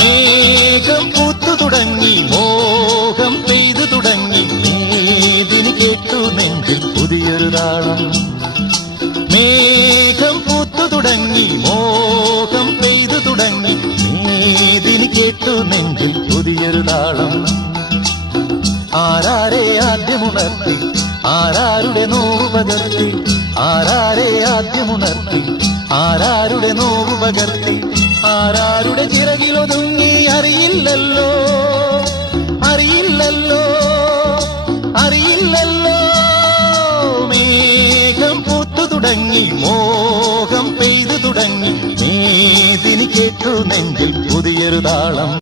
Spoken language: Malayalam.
മേഘം പൂത്തു തുടങ്ങി, മോഹം പെയ്തു തുടങ്ങി, മേദിനി കേട്ടു നെഞ്ചിൽ പുതിയൊരു താളം. മേഘം പൂത്തു തുടങ്ങി, മോഹം പെയ്തു തുടങ്ങി, മേദിനി കേട്ടു നെഞ്ചിൽ പുതിയൊരു താളം. ആരാരെ ആദ്യമുണർത്തി, ആരാരുടെ നോവ് പകർത്തി, ആരാരെ ആദ്യമുണർത്തി, ആരാരുടെ നോവ് പകർത്തി, ആരാരുടെ ചിറകിലൊതുങ്ങി അറിയില്ലല്ലോ, അറിയില്ലല്ലോ, അറിയില്ലല്ലോ. മേഘം പൂത്തു തുടങ്ങി, മോഹം പെയ്തു തുടങ്ങി, മേദിനി കേട്ടു നെഞ്ചിൽ പുതിയൊരു താളം.